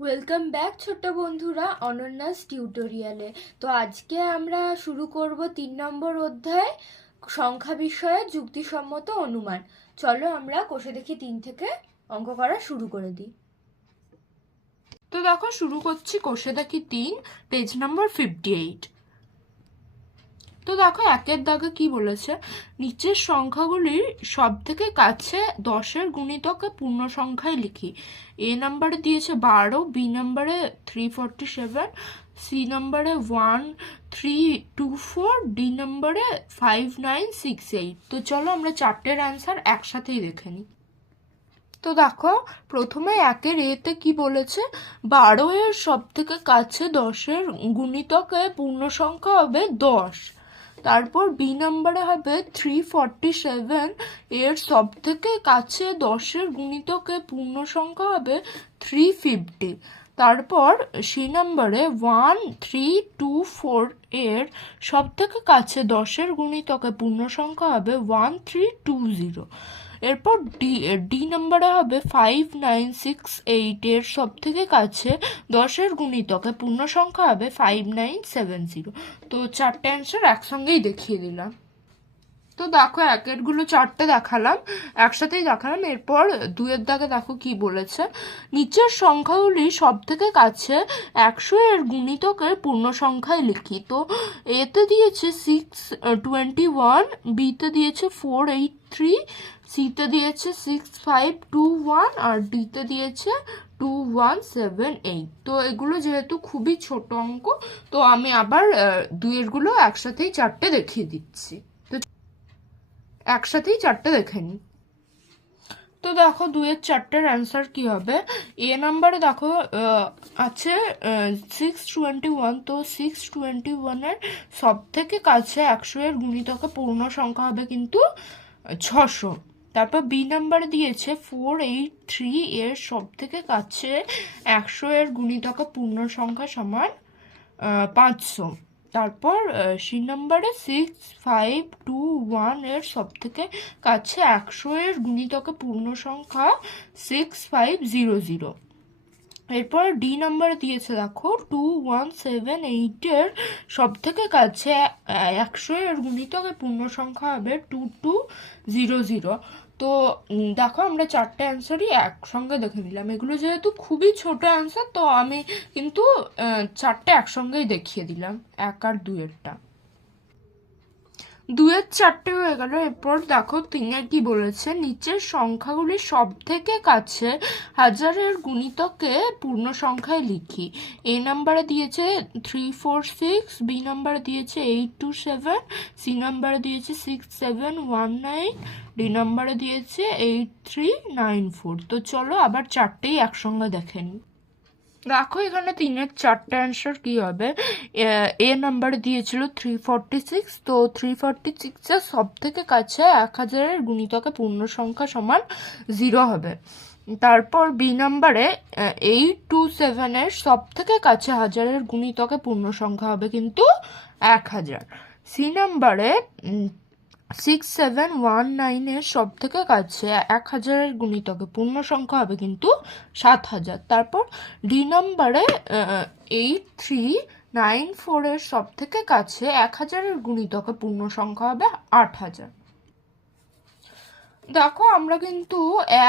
Welcome back ছোট্ট বন্ধুরা, অনন্যাস টিউটোরিয়ালে তো আজকে আমরা শুরু করব তিন নম্বর অধ্যায়, সংখ্যা বিষয়ে যুক্তিসম্মত অনুমান। চলো আমরা কোষে দেখি তিন থেকে অঙ্ক করা শুরু করে দিই। তো দেখো, শুরু করছি, কোষে দেখি তিন পেজ নম্বর ফিফটি এইট তো দেখো, একের দাগে কি বলেছে? নিচের সংখ্যাগুলির সব থেকে কাছে দশের গুণিতকে পূর্ণ সংখ্যায় লিখি। এ নাম্বারে দিয়েছে বারো, বি নাম্বারে থ্রি ফর্টি সেভেন সি নাম্বারে one three two four D নাম্বারে ফাইভ নাইন সিক্স এইট তো চলো আমরা চারটের অ্যান্সার একসাথেই দেখে নিই। তো দেখো, প্রথমে একের এতে কি বলেছে? বারো এর সব থেকে কাছে দশের গুণিতকে পূর্ণ সংখ্যা হবে দশ। তারপর বি নাম্বারে হবে থ্রি ফর্টি সেভেন এর সব থেকে কাছে দশের গুণিতকে পূর্ণ সংখ্যা হবে থ্রি ফিফটি তারপর সি নাম্বারে ওয়ান থ্রি টু ফোর এর সব থেকে কাছে দশের গুণিতকে পূর্ণ সংখ্যা হবে ওয়ান থ্রি টু জিরো এরপর ডি ডি নাম্বারে হবে ফাইভ নাইন সিক্স এইটের সব থেকে কাছে দশের গুণিতকে পূর্ণ সংখ্যা হবে ফাইভ নাইন সেভেন জিরো তো চারটে অ্যান্সার একসঙ্গেই দেখিয়ে দিলাম। তো দেখো একেরগুলো চারটে দেখালাম, একসাথেই দেখালাম, এরপর দুয়ের দাগে দেখো কি বলেছে। নিচের সংখ্যাগুলি সব থেকে কাছে একশো এর গুণিতকের পূর্ণ সংখ্যায় লিখি তো এতে দিয়েছে সিক্স টোয়েন্টি ওয়ান বিতে দিয়েছে ফোর এইট থ্রি সিতে দিয়েছে সিক্স ফাইভ টু ওয়ান আর ডিতে দিয়েছে টু ওয়ান সেভেন এইট তো এগুলো যেহেতু খুবই ছোট অঙ্ক, তো আমি আবার দুয়েরগুলো একসাথেই চারটে দেখিয়ে দিচ্ছি। একসাথেই চারটে দেখে নিই তো দেখো দুইয়ের চারটের অ্যান্সার কি হবে? এ নাম্বারে দেখো আছে সিক্স টোয়েন্টি ওয়ান তো সিক্স টোয়েন্টি ওয়ানের সব থেকে কাছে একশো এর গুণিতকে পূর্ণ সংখ্যা হবে কিন্তু ছশো। তারপর বি নাম্বার দিয়েছে ফোর এইট থ্রি এর সব থেকে কাছে একশো এর গুণিতকে পূর্ণ সংখ্যা সমান পাঁচশো। তারপর সি নাম্বারে সিক্স ফাইভ টু ওয়ানের সব থেকে কাছে একশো এর গুণিতকে পূর্ণ সংখ্যা সিক্স ফাইভ জিরো জিরো এরপর ডি নাম্বার দিয়েছে, দেখো টু ওয়ান সেভেন এইটের সব থেকে কাছে একশো এর গুণিতকে পূর্ণ সংখ্যা হবে টু টু জিরো জিরো তো দেখো আমরা চারটে অ্যান্সারই একসঙ্গে দেখে নিলাম। এগুলো যেহেতু খুবই ছোট অ্যান্সার তো আমি কিন্তু চারটে একসঙ্গেই দেখিয়ে দিলাম, এক আর দুয়েরটা দুয়ের চারটে হয়ে গেল, এরপর দেখো তিনের কি বলেছে, নিচের সংখ্যাগুলি সব থেকে কাছে হাজারের গুণিতকে পূর্ণ সংখ্যায় লিখি। এ নাম্বারে দিয়েছে থ্রি ফোর সিক্স বি নাম্বারে দিয়েছে এইট টু সেভেন সি নাম্বারে দিয়েছে six seven one nine D নাম্বারে দিয়েছে এইট থ্রি নাইন ফোর তো চলো আবার চারটেই একসঙ্গে দেখে নিই দেখো এখানে তিনের চারটে অ্যান্সার কি হবে? এ নাম্বার দিয়েছিল থ্রি ফর্টি সিক্স তো থ্রি ফর্টি সিক্সের সব থেকে কাছে এক হাজারের গুণিতকে পূর্ণ সংখ্যা সমান জিরো হবে। তারপর বি নাম্বারে এইট টু সেভেনের সব থেকে কাছে হাজারের গুণিতকে পূর্ণ সংখ্যা হবে কিন্তু এক হাজার। সি নাম্বারে সিক্স সেভেন ওয়ান নাইনের সব থেকে কাছে এক হাজারের গুণিতকে পূর্ণ সংখ্যা হবে কিন্তু সাত হাজার। তারপর ডি নম্বরে এইট থ্রি নাইন ফোরের সব থেকে কাছে এক হাজারের গুণিতকে পূর্ণ সংখ্যা হবে আট হাজার। দেখো, আমরা কিন্তু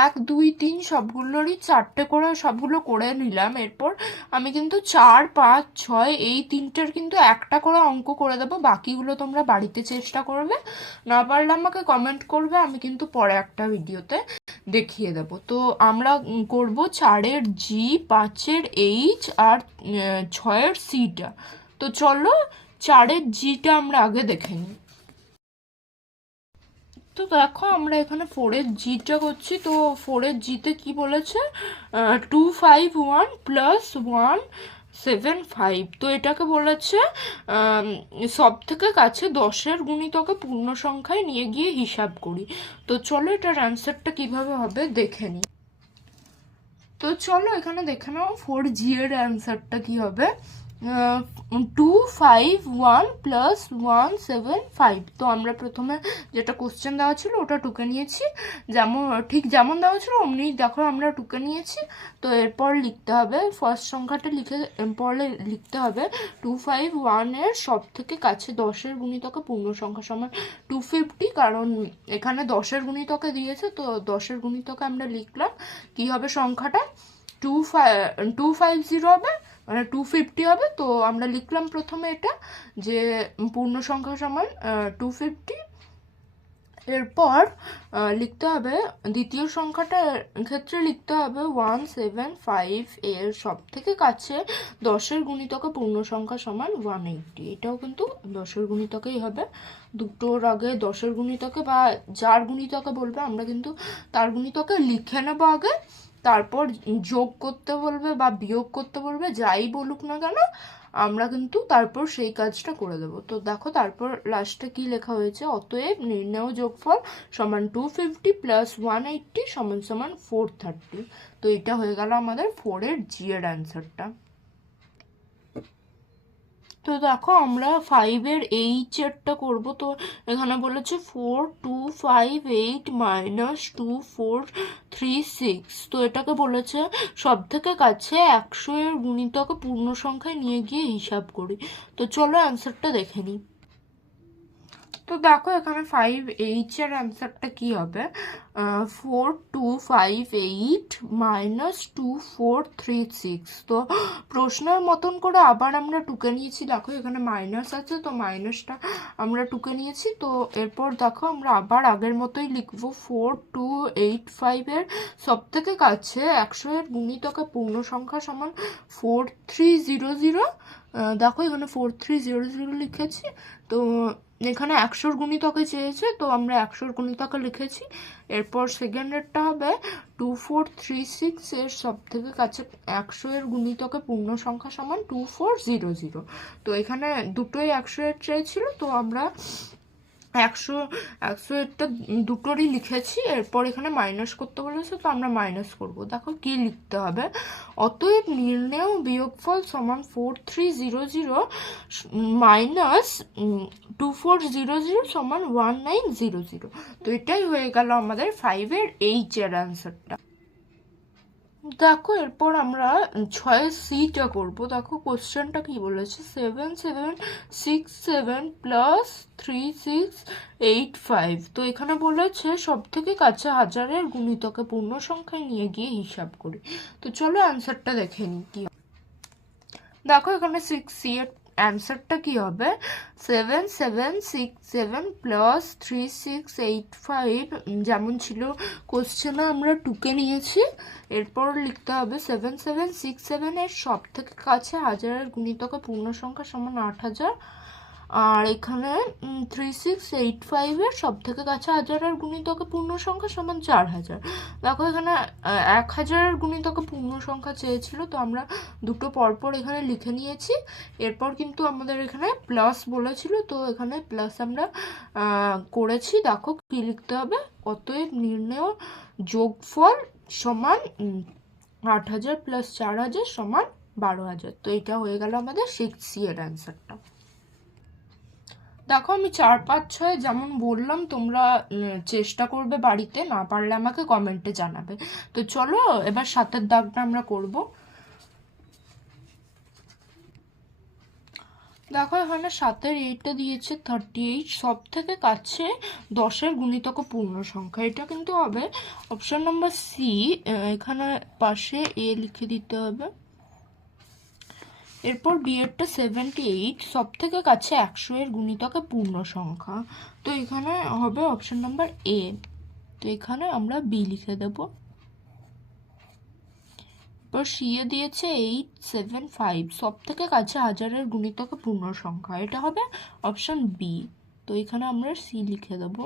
এক, দুই, তিন সবগুলোরই চারটে করে সবগুলো করে নিলাম। এরপর আমি কিন্তু চার, পাঁচ, ছয়, এই তিনটের কিন্তু একটা করে অঙ্ক করে দেবো। বাকিগুলো তোমরা বাড়িতে চেষ্টা করবে। না পারলে আমাকে কমেন্ট করবে, আমি কিন্তু পরে একটা ভিডিওতে দেখিয়ে দেবো। তো আমরা করব চারের জি পাঁচের এইচ আর ছয়ের সিটা তো চলো, চারের জিটা আমরা আগে দেখে নিই। তো দেখো, আমরা এখানে ফোরের জিটা করছি। তো ফোরের জিতে কি বলেছে? Two five one plus one seven five তো এটাকে বলেছে সব থেকে কাছে দশের গুণিতকে পূর্ণ সংখ্যায় নিয়ে গিয়ে হিসাব করি। তো চলো এটার অ্যান্সারটা কীভাবে হবে দেখে নিই। তো চলো এখানে দেখে নাও ফোর জি এর অ্যান্সারটা কি হবে? Two five one plus one seven five তো আমরা প্রথমে যেটা কোশ্চেন দেওয়া ছিল, ওটা টুকে নিয়েছি। যেমন, ঠিক যেমন দেওয়া ছিল, অমনি দেখো আমরা টুকে নিয়েছি। তো এরপর লিখতে হবে ফার্স্ট সংখ্যাটা লিখে পরে লিখতে হবে টু ফাইভ ওয়ানের সব থেকে কাছে দশের গুণিতকে পূর্ণ সংখ্যা সমান টু ফিফটি কারণ এখানে দশের গুণিতকে দিয়েছে, তো দশের গুণিতকে আমরা লিখলাম। কি হবে সংখ্যাটা? Two five two five zero হবে। মানে টু ফিফটি হবে, তো আমরা লিখলাম প্রথমে এটা, যে পূর্ণ সংখ্যা সমান টু ফিফটি এরপর লিখতে হবে, দ্বিতীয় সংখ্যাটার ক্ষেত্রে লিখতে হবে ওয়ান সেভেন ফাইভ এর সব থেকে কাছে দশের গুণিতকে পূর্ণ সংখ্যা সমান ওয়ান এইটটি এটাও কিন্তু দশের গুণিতকেই হবে। দুটোর আগে দশের গুণিতকে বা যার গুণিতকে বলবে, আমরা কিন্তু তার গুণিতকে লিখে নেব আগে। তারপর যোগ করতে বলবে বা বিয়োগ করতে বলবে, যাই বলুক না কেন, আমরা কিন্তু তারপর সেই কাজটা করে দেব। তো দেখো, তারপর লাস্টে কি লেখা হয়েছে? অতএব নির্ণয় যোগফল সমান two fifty plus one eighty সমান সমান ফোর থার্টি তো এটা হয়ে গেল আমাদের ফোরের জি অ্যান্সারটা তো দেখো আমরা ফাইভের এইচেরটা করব। তো এখানে বলেছে four two five eight minus two four three six তো এটাকে বলেছে সব থেকে কাছে একশো এর গুণিতকে পূর্ণ সংখ্যায় নিয়ে গিয়ে হিসাব করি। তো চলো অ্যান্সারটা দেখে নিই। তো দেখো, এখানে ফাইভ এইচ এর অ্যান্সারটা কি হবে? Four two five eight minus two four three six তো প্রশ্নের মতন করে আবার আমরা টুকে নিয়েছি। দেখো, এখানে মাইনাস আছে, তো মাইনাসটা আমরা টুকে নিয়েছি। তো এরপর দেখো, আমরা আবার আগের মতোই লিখব ফোর টু এইট ফাইভের সব থেকে কাছে একশো এর গুণিতকে পূর্ণ সংখ্যা সমান ফোর থ্রি জিরো জিরো দেখো, এখানে ফোর থ্রি জিরো জিরো লিখেছি। তো এখানে একশোর গুণিতকে চেয়েছে, তো আমরা একশোর গুণিতকে লিখেছি। এরপর সেকেন্ড রেটটা হবে টু ফোর থ্রি সিক্স এর সব থেকে কাছে একশো এর গুণিতকে পূর্ণ সংখ্যা সমান টু ফোর জিরো জিরো তো এখানে দুটোই একশো এর চেয়েছিল, তো আমরা একশো একশো এরটা দুটোরই লিখেছি, এরপর এখানে মাইনাস করতে বলেছে, তো আমরা মাইনাস করব। দেখো কি লিখতে হবে। অতএব নির্ণেয় বিয়োগফল সমান four three zero zero minus two four zero zero সমান ওয়ান নাইন জিরো জিরো তো এটাই হয়ে গেল আমাদের ফাইভের এইচ এর অ্যান্সারটা দেখো, এরপর আমরা ছয় সিটা করব। দেখো কোশ্চেনটা কি বলেছে? Seven seven six seven plus three six eight five তো এখানে বলেছে সব থেকে কাছে হাজারের গুণিতকে পূর্ণ সংখ্যায় নিয়ে গিয়ে হিসাব করি। তো চলো অ্যান্সারটা দেখে নিই কি দেখো, এখানে সিক্স সি এর অ্যান্সারটা কি হবে? Seven seven six seven plus three six eight five যেমন ছিল কোশ্চেনে আমরা টুকে নিয়েছি। এরপর লিখতে হবে সেভেন সেভেন সিক্স সেভেনের সব থেকে কাছে হাজারের গুণিতকে পূর্ণ সংখ্যা সমান আট হাজার। আর এখানে থ্রি সিক্স এইট ফাইভের সব থেকে কাছে হাজারের গুণিতকে পূর্ণ সংখ্যা সমান চার হাজার। দেখো এখানে এক হাজারের গুণিতকে পূর্ণ সংখ্যা চেয়েছিল, তো আমরা দুটো পরপর এখানে লিখে নিয়েছি। এরপর কিন্তু আমাদের এখানে প্লাস বলেছিল, তো এখানে প্লাস আমরা করেছি। দেখো কি লিখতে হবে? অতএব নির্ণয় যোগফল সমান আট হাজার প্লাস চার হাজার সমান বারো হাজার। তো এটা হয়ে গেল আমাদের সিক্স সি এর অ্যান্সারটা দেখো, আমি চার পাঁচ ছয় যেমন বললাম, তোমরা চেষ্টা করবে বাড়িতে, না পারলে আমাকে কমেন্টে জানাবে। তো চলো, এবার সাতের দাগটা আমরা করব। দেখো, এখানে সাতের এইটটা দিয়েছে থার্টি এইট সব থেকে কাছে দশের গুণিতক পূর্ণ সংখ্যা। এটা কিন্তু হবে অপশান নাম্বার সি এখানে পাশে এ লিখে দিতে হবে। এরপর বিয়েরটা সেভেন্টি এইট সব থেকে কাছে একশো এর গুণিতকে পূর্ণ সংখ্যা। তো এখানে হবে অপশন নাম্বার এ তো এখানে আমরা বি লিখে দেব। এরপর সি এ দিয়েছে এইট সেভেন ফাইভ সব থেকে কাছে হাজারের গুণিতকে পূর্ণ সংখ্যা। এটা হবে অপশন বি তো এখানে আমরা সি লিখে দেব।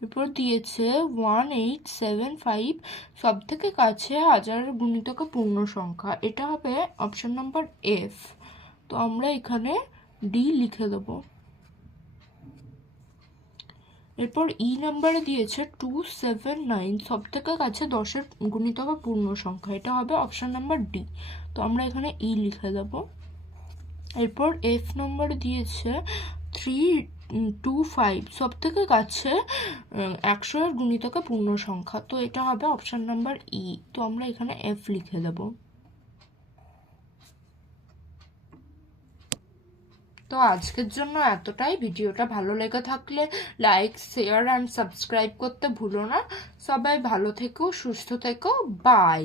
এরপর দিয়েছে ওয়ান এইট সেভেন ফাইভ সব থেকে কাছে হাজারের গুণিতকে পূর্ণ সংখ্যা। এটা হবে অপশন নাম্বার এফ তো আমরা এখানে ডি লিখে দেব। এরপর ই নাম্বারে দিয়েছে টু সেভেন নাইন সব থেকে কাছে দশের গুণিতক বা পূর্ণ সংখ্যা। এটা হবে অপশান নাম্বার ডি তো আমরা এখানে ই লিখে দেব। এরপর এফ নম্বরে দিয়েছে থ্রি টু ফাইভ সব থেকে কাছে একশো আর গুণিতকে পূর্ণ সংখ্যা। তো এটা হবে অপশান নাম্বার ই তো আমরা এখানে এফ লিখে দেব। তো আজকের জন্য এতটাই। ভিডিওটা ভালো লেগে থাকলে লাইক শেয়ার অ্যান্ড সাবস্ক্রাইব করতে ভুলো না। সবাই ভালো থেকো, সুস্থ থেকো। বাই